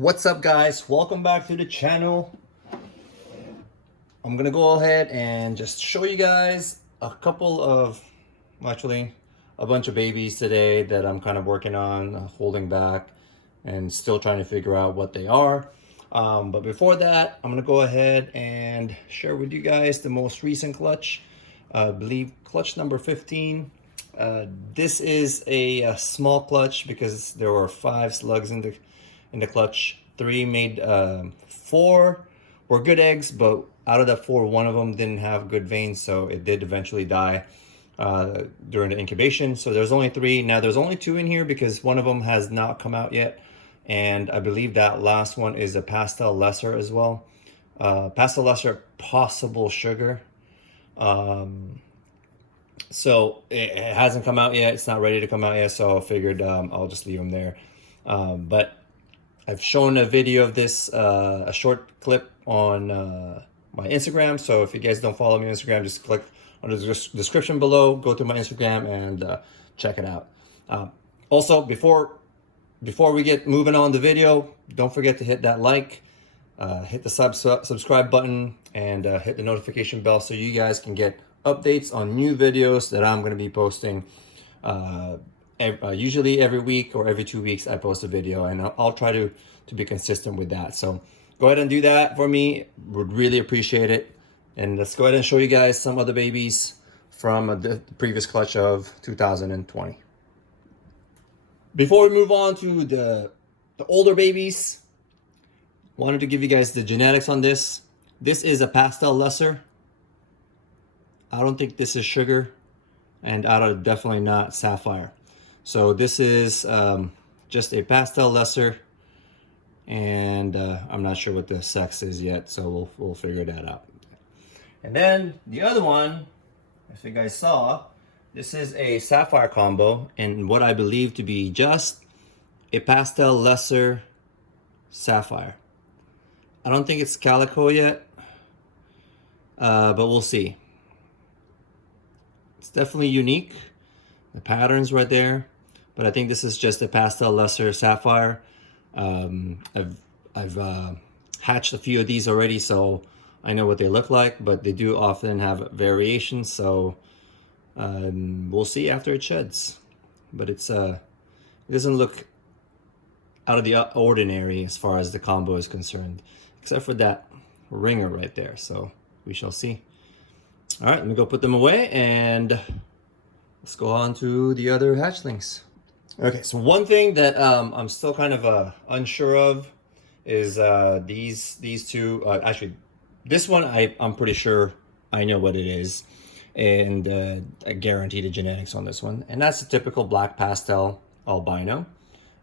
What's up, guys? Welcome back to the channel. I'm gonna go ahead and just show you guys a couple of, actually a bunch of babies today that I'm kind of working on, holding back and still trying to figure out what they are. But before that, I'm gonna go ahead and share with you guys the most recent clutch. I believe clutch number 15. This is a small clutch because there were 5 slugs in the clutch. 3 made 4 were good eggs, but out of the 4, one of them didn't have good veins, so it did eventually die during the incubation. So there's only 3 now. There's only 2 in here because one of them has not come out yet, and I believe that last one is a pastel lesser as well. Pastel lesser, possible sugar. So it hasn't come out yet. It's not ready to come out yet, so I figured I'll just leave them there. But I've shown a video of this, a short clip on my Instagram. So if you guys don't follow me on Instagram, just click on the description below, go to my Instagram and check it out. Also, before we get moving on the video, don't forget to hit that like, hit the subscribe button, and hit the notification bell so you guys can get updates on new videos that I'm going to be posting. Usually every week or every 2 weeks I post a video, and I'll try to be consistent with that. So go ahead and do that for me. Would really appreciate it. And let's go ahead and show you guys some of the babies from the previous clutch of 2020. Before we move on to the older babies, wanted to give you guys the genetics on this. This is a pastel lesser. I don't think this is sugar, and definitely not sapphire. So this is just a pastel lesser, and I'm not sure what the sex is yet, so we'll figure that out. And then the other one, if you guys saw, this is a sapphire combo, and what I believe to be just a pastel lesser sapphire. I don't think it's calico yet, but we'll see. It's definitely unique. The pattern's right there, but I think this is just a pastel lesser sapphire. I've hatched a few of these already, so I know what they look like, but they do often have variations, so we'll see after it sheds. But it doesn't look out of the ordinary as far as the combo is concerned, except for that ringer right there, so we shall see. All right, let me go put them away, and let's go on to the other hatchlings. Okay, so one thing that I'm still kind of unsure of is these two. Actually, this one I'm pretty sure I know what it is, and I guarantee the genetics on this one. And that's a typical black pastel albino.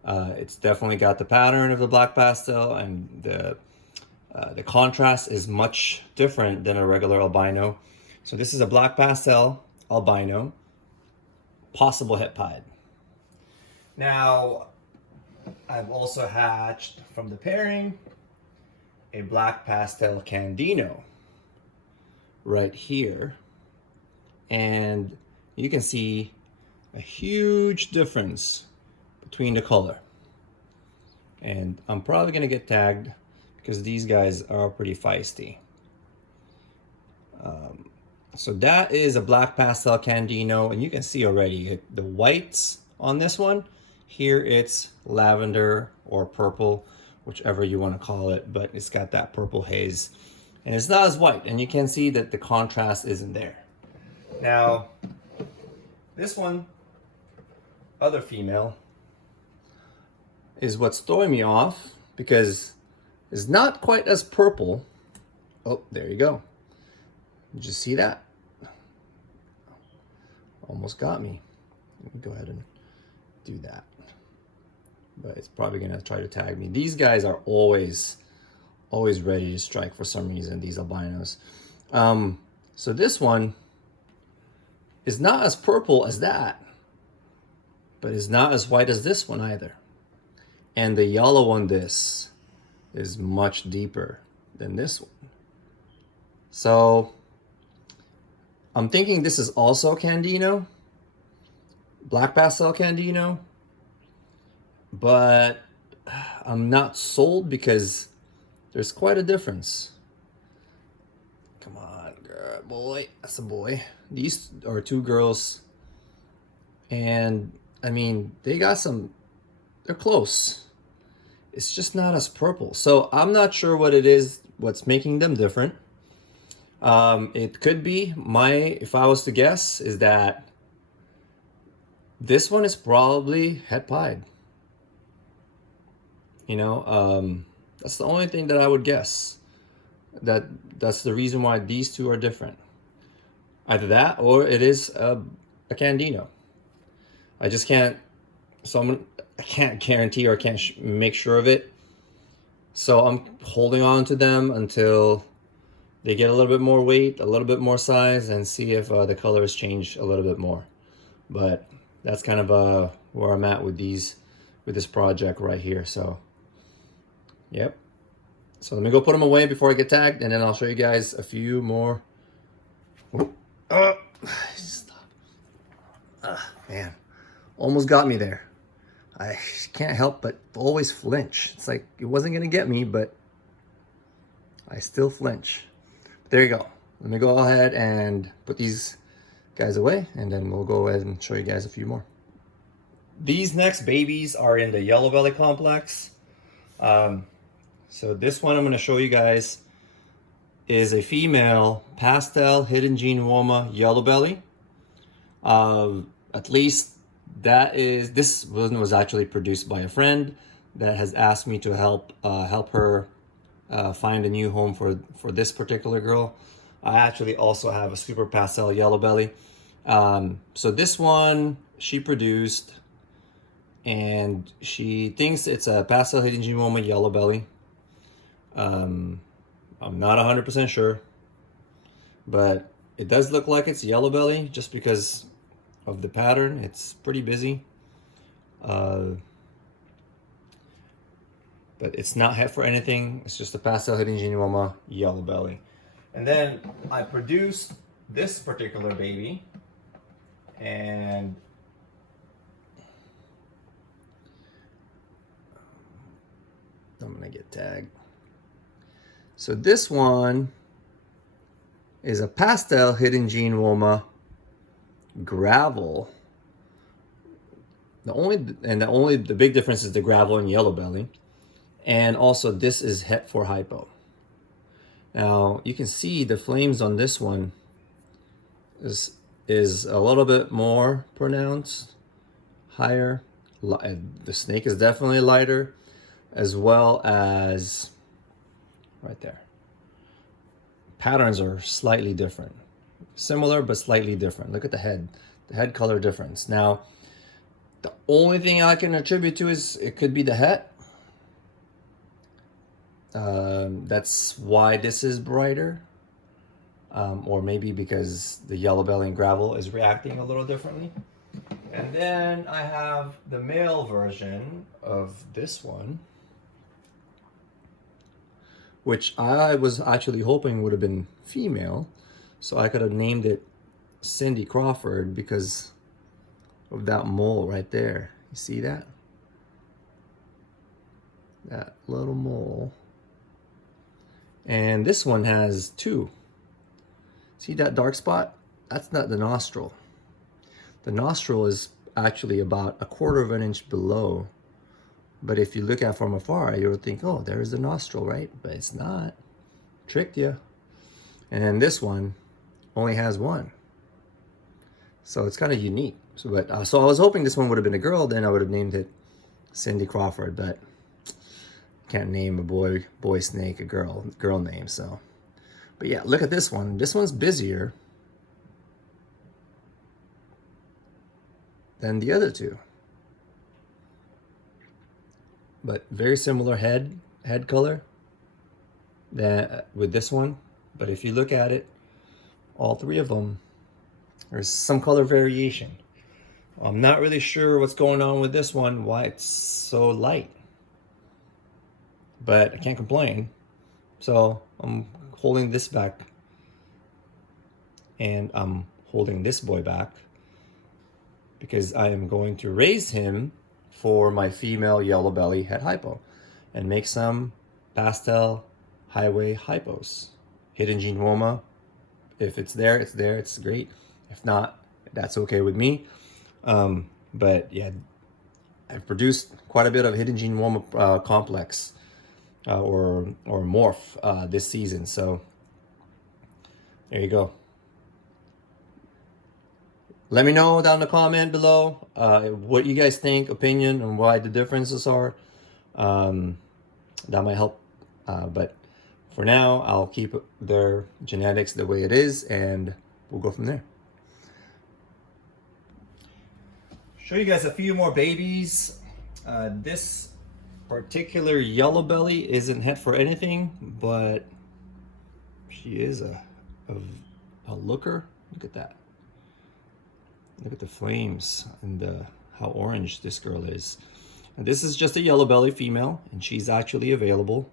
It's definitely got the pattern of the black pastel, and the contrast is much different than a regular albino. So this is a black pastel albino, possible het pied. Now, I've also hatched from the pairing a black pastel candino right here. And you can see a huge difference between the color. And I'm probably gonna get tagged because these guys are pretty feisty. So that is a black pastel candino, and you can see already the whites on this one. Here it's lavender or purple, whichever you want to call it, but it's got that purple haze. And it's not as white, and you can see that the contrast isn't there. Now, this one, other female, is what's throwing me off because it's not quite as purple. Oh, there you go. Did you see that? Almost got me. Let me go ahead and do that. But it's probably gonna try to tag me. These guys are always ready to strike for some reason, these albinos. So this one is not as purple as that, but it's not as white as this one either. And the yellow on this is much deeper than this one. So I'm thinking this is also candino, black pastel candino, but I'm not sold because there's quite a difference. Come on, girl, boy. That's a boy. These are two girls. And I mean, they got some, they're close. It's just not as purple. So I'm not sure what it is, what's making them different. It could be if I was to guess, is that this one is probably het pied. That's the only thing that I would guess. That's the reason why these two are different. Either that or it is a Candino. I just can't, I can't guarantee or can't make sure of it. So I'm holding on to them until they get a little bit more weight, a little bit more size, and see if the colors change a little bit more. But that's kind of where I'm at with this project right here. So, yep. So let me go put them away before I get tagged, and then I'll show you guys a few more. Stop. Man, almost got me there. I can't help but always flinch. It's like it wasn't gonna get me, but I still flinch. There you go. Let me go ahead and put these guys away, and then we'll go ahead and show you guys a few more. These next babies are in the yellow belly complex. So this one I'm going to show you guys is a female pastel hidden gene woma yellow belly. At least this one was actually produced by a friend that has asked me to help her find a new home for this particular girl. I actually also have a super pastel yellow belly. So this one she produced, and she thinks it's a pastel hidden gene woma yellow belly. I'm not 100% sure, but it does look like it's yellow belly just because of the pattern. It's pretty busy. But it's not het for anything. It's just a pastel hidden gene woma yellow belly. And then I produced this particular baby, and I'm gonna get tagged. So this one is a pastel hidden gene woma gravel. The big difference is the gravel and yellow belly. And also this is het for hypo. Now you can see the flames on this one is a little bit more pronounced, higher. The snake is definitely lighter, as well as right there. Patterns are slightly different. Similar, but slightly different. Look at the head color difference. Now, the only thing I can attribute to is it could be the het. That's why this is brighter. Or maybe because the yellow belly and gravel is reacting a little differently. And then I have the male version of this one, which I was actually hoping would have been female, so I could have named it Cindy Crawford because of that mole right there. You see that? That little mole. And this one has two. See that dark spot? That's not the nostril. The nostril is actually about 1/4 of an inch below. But if you look at from afar, you'll think, oh, there's the nostril, right? But it's not. Tricked you. And then this one only has one. So it's kind of unique. So I was hoping this one would have been a girl, then I would have named it Cindy Crawford, but can't name a boy snake a girl name, so. But yeah, look at this one. This one's busier than the other two. But very similar head color with this one. But if you look at it, all three of them, there's some color variation. I'm not really sure what's going on with this one, why it's so light. But I can't complain. So I'm holding this back, and I'm holding this boy back because I am going to raise him for my female yellow belly het hypo and make some pastel highway hypos. Hidden gene woma, if it's there, it's great. If not, that's okay with me. But yeah, I've produced quite a bit of hidden gene woma complex or morph this season. So there you go. Let me know down in the comment below what you guys think, opinion, and why the differences are. That might help. But for now, I'll keep their genetics the way it is, and we'll go from there. Show you guys a few more babies. This particular yellow belly isn't het for anything, but she is a looker. Look at that. Look at the flames and how orange this girl is. And this is just a yellow belly female, and she's actually available.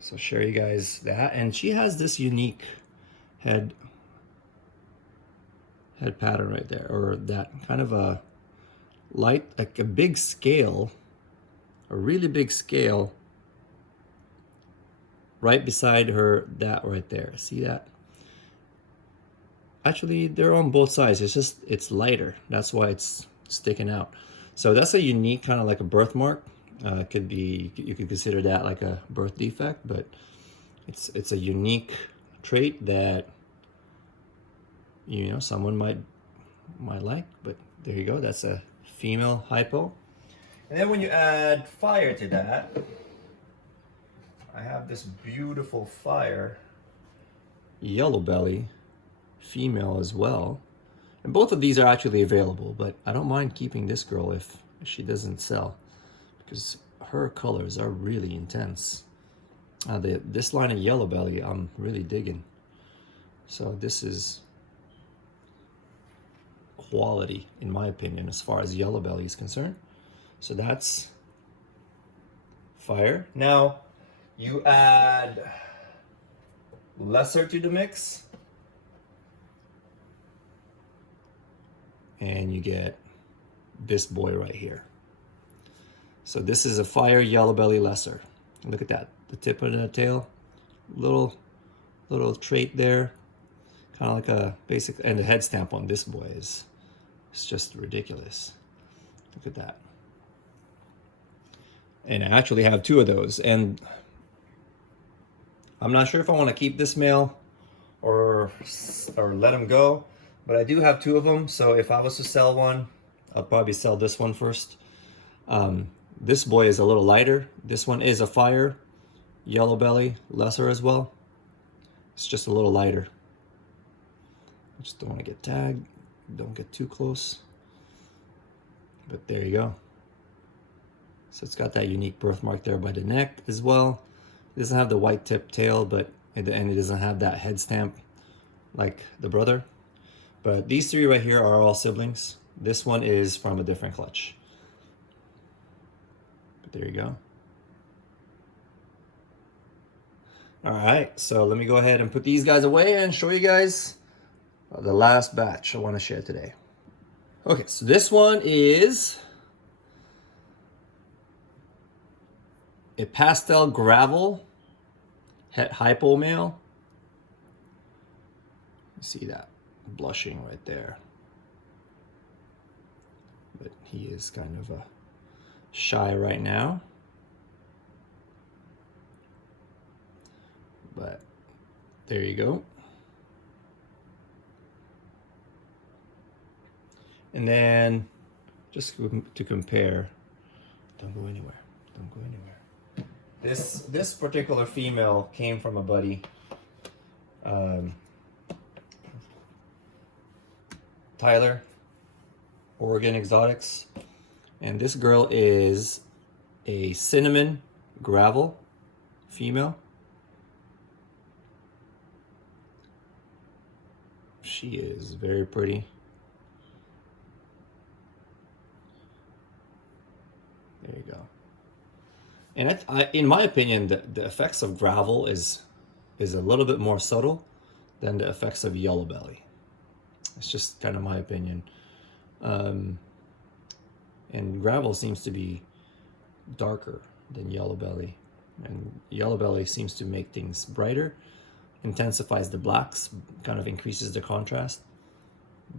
So I'll show you guys that. And she has this unique head pattern right there, or that kind of a light, like a big scale, a really big scale right beside her, that right there. See that? Actually, they're on both sides. It's lighter. That's why it's sticking out. So that's a unique kind of like a birthmark. Could be, you could consider that like a birth defect, but it's a unique trait that, you know, someone might like. But there you go. That's a female hypo. And then when you add fire to that, I have this beautiful fire yellow belly female as well. And both of these are actually available, but I don't mind keeping this girl if she doesn't sell, because her colors are really intense. This line of yellow belly I'm really digging. So this is quality in my opinion as far as yellow belly is concerned. So that's fire. Now you add lesser to the mix, and you get this boy right here. So this is a fire yellow belly lesser. Look at that, the tip of the tail, little trait there, kind of like a basic, and the head stamp on this boy is, it's just ridiculous. Look at that. And I actually have two of those, and I'm not sure if I want to keep this male or let him go, but I do have two of them. So if I was to sell one, I'll probably sell this one first. This boy is a little lighter. This one is a fire yellow belly lesser as well. It's just a little lighter. I just don't want to get tagged. Don't get too close. But there you go. So it's got that unique birthmark there by the neck as well. It doesn't have the white tip tail, but and it doesn't have that head stamp like the brother. But these three right here are all siblings. This one is from a different clutch. But there you go. All right, so let me go ahead and put these guys away and show you guys the last batch I want to share today. Okay, so this one is a pastel gravel het hypo male. You see that blushing right there. But he is kind of shy right now. But there you go. And then just to compare, don't go anywhere. Don't go anywhere. This particular female came from a buddy. Tyler, Oregon Exotics. And this girl is a cinnamon gravel female. She is very pretty. There you go. And in my opinion, the effects of gravel is a little bit more subtle than the effects of yellow belly. It's just kind of my opinion. And gravel seems to be darker than yellow belly, and yellow belly seems to make things brighter, intensifies the blacks, kind of increases the contrast,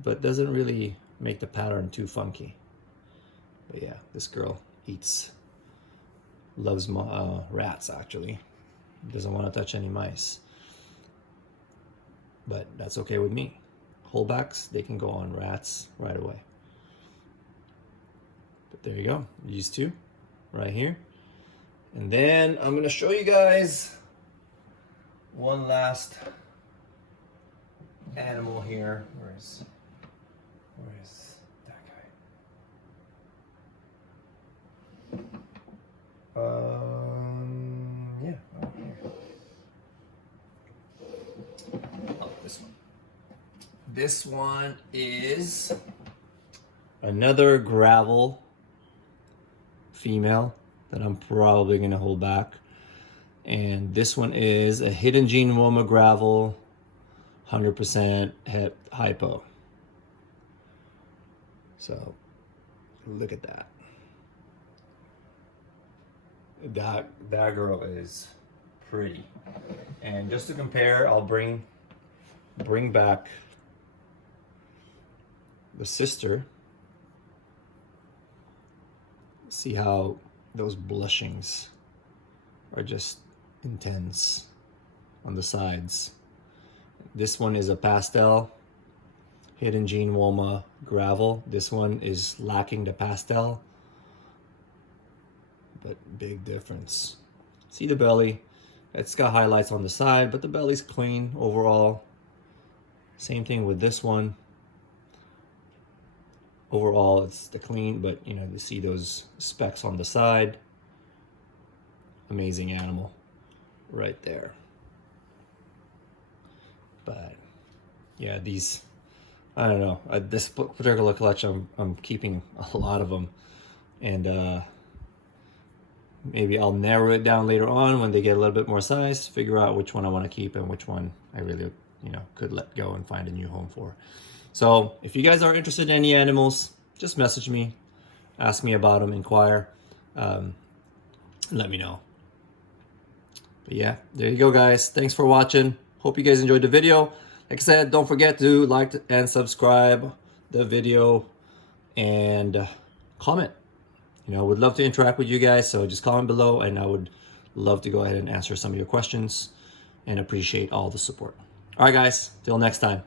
but doesn't really make the pattern too funky. But yeah, this girl loves rats actually. Doesn't want to touch any mice, but that's okay with me. Holdbacks, they can go on rats right away. But there you go, these two right here. And then I'm gonna show you guys one last animal here. Where's that guy? Yeah, over here. Oh, this one. This one is another gravel female that I'm probably gonna hold back. And this one is a hidden gene Woma gravel, 100% hypo. So look at that. That girl is pretty. And just to compare, I'll bring back the sister. See how those blushings are just intense on the sides. This one is a pastel, hidden gene Woma gravel. This one is lacking the pastel, but big difference. See the belly, it's got highlights on the side, but the belly's clean overall. Same thing with this one. Overall, it's the clean, but you know, you see those specks on the side. Amazing animal right there. But yeah, these, I don't know, this particular collection, I'm keeping a lot of them, and maybe I'll narrow it down later on when they get a little bit more size, figure out which one I want to keep and which one I really, you know, could let go and find a new home for. So if you guys are interested in any animals, just message me, ask me about them, inquire, let me know. But yeah, there you go, guys. Thanks for watching. Hope you guys enjoyed the video. Like I said, don't forget to like and subscribe the video and comment. You know, would love to interact with you guys, so just comment below and I would love to go ahead and answer some of your questions and appreciate all the support. All right, guys, till next time.